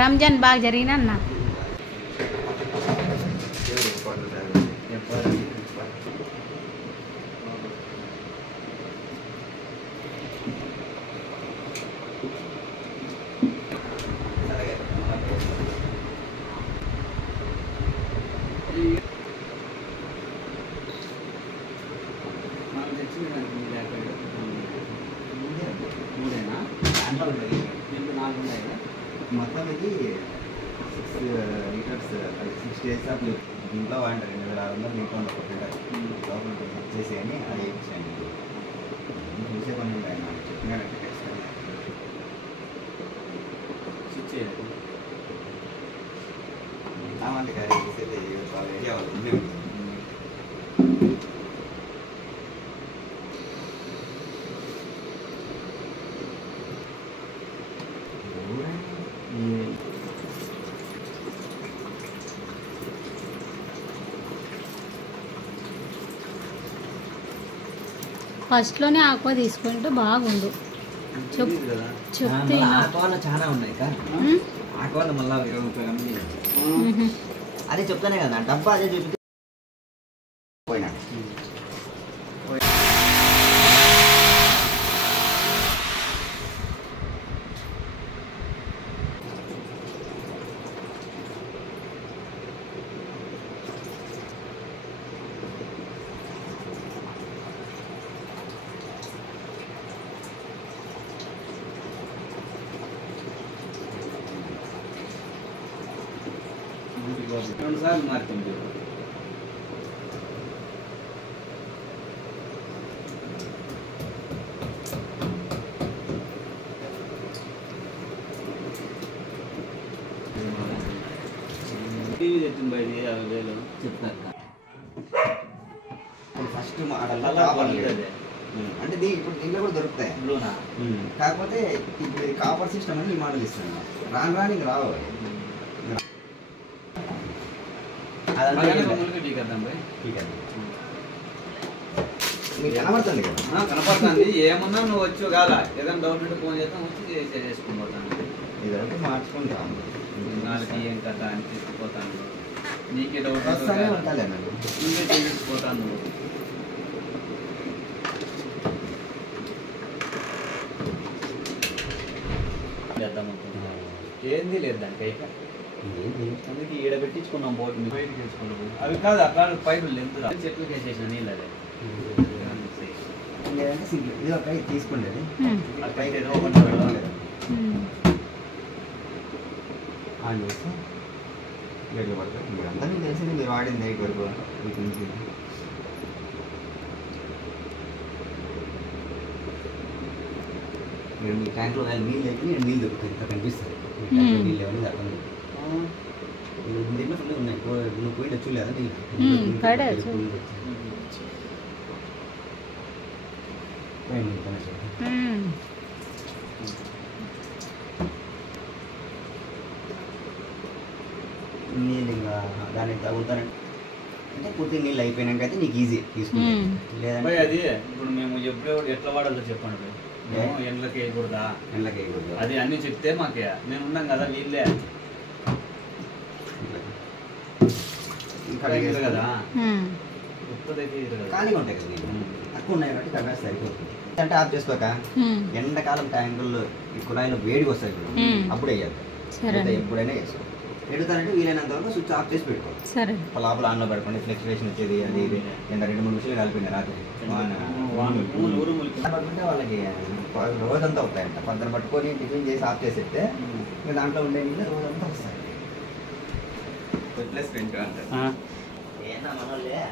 రంజాన్ బాగా జరిగిన అన్న మొత్తం ఇది 6 లీటర్స్ 6 days ఆఫ్ దీంట్లో వాడండి 2600 లీటర్ లోపల వచ్చేసి అని అది ఇచ్చాను చూసే పని ఉంటాయి నాకు చెప్పినారంటే ఖచ్చితంగా సామాన్లు క్యారీ చేసేది చాలా ఏరియా వాళ్ళు ఉండే ఫస్ట్లోనే ఆకువ తీసుకుంటే బాగుండు చెప్తే ఆకువాళ్ళు చాలా ఉన్నాయి ఆకువాళ్ళు మళ్ళీ అదే చెప్తానే కదా డబ్బా అదే చూపితే పోయినా రెండు సార్లు మార్చింది టీవీ తెచ్చింది బయట 50,000 చెప్తాను ఫస్ట్ అంటే ఇప్పుడు దీంట్లో కూడా దొరుకుతాయి కాకపోతే ఇప్పుడు ఇది కాపర్ సిస్టమ్ అని ఈ మోడల్ ఇస్తాను రాను రాని ఇంక రావు మీకు కనబడుతుంది కదా కనపడుతుంది ఏమన్నా నువ్వు వచ్చు కాదా ఏదైనా డౌట్ ఉంటే ఫోన్ చేస్తాం వచ్చి చేసుకుని పోతాను ఇదంటే మార్చుకుంటాను నాలుగు ఏం కదా అని తీసుకుపోతాను నీకే డౌట్ నువ్వే చేసుకుపోతాను ఏంది లేదు దానికి అయితే అందుకే ఈడ పెట్టించుకున్నాం బోర్డు బయట చేసుకున్నాము అవి కాదు అట్లా పైపులు లెంత్ చెట్లు వేసేసిన నీళ్ళు అదే లేదంటే సింగిల్ ఇది ఒక తీసుకుండేది ఆన్ చేస్తే గడ్డలు పడతాయి మీరు అంతా మీకు తెలిసింది మీరు వాడింది నైట్ వరకు వీటి నుంచి మీరు మీ ట్యాంక్లో నీళ్ళు అయితే నీళ్ళు దొరుకుతాయి ఇంత కనిపిస్తుంది నీళ్ళు ఎవరి అర్థం దీంట్లో ఫుల్ ఉన్నాయి నువ్వు పోయి చూడలేదా నీళ్ళు నీళ్ళు ఇంకా దానికి తగ్గుతానంటే అంటే పూర్తి నీళ్ళు అయిపోయినాక అయితే నీకు ఈజీ తీసుకుంటే లేదంటే అది ఇప్పుడు మేము ఎప్పుడు ఎట్లా వాడాలో చెప్పండి ఎండ్లకి వేయకూడదా అది అన్ని చెప్తే మాకే నేను ఉన్నాం కదా వీళ్ళే కదా ఖాళీగా ఉంటాయి కదా తక్కువ ఉన్నాయి కాబట్టి కరెక్ట్ సరిపోతుంది అంటే ఆఫ్ చేసుకోక ఎండాకాలం ట్యాంకుల్లో ఈ కుళాయిలో వేడికి వస్తాయి ఇప్పుడు అప్పుడు వేయాలి ఎప్పుడైనా వేసుకో పెడతానంటే వీలైనంత వరకు స్విచ్ ఆఫ్ చేసి పెట్టుకోవాలి లోపల ఆన్లో పెట్టుకోండి ఫ్లక్చువేషన్ వచ్చేది అది ఇది ఎంత 2-3 నిమిషాలు కలిపినాయి రాత్రి పట్టుకుంటే వాళ్ళకి రోజంతా వస్తాయంట కొందరు పట్టుకొని టిఫిన్ చేసి ఆఫ్ చేసేస్తే ఇంకా దాంట్లో ఉండే నీళ్ళు రోజంతా వస్తాయి ప్లస్ 20 అంటారు ఏనా మనోళ్ళే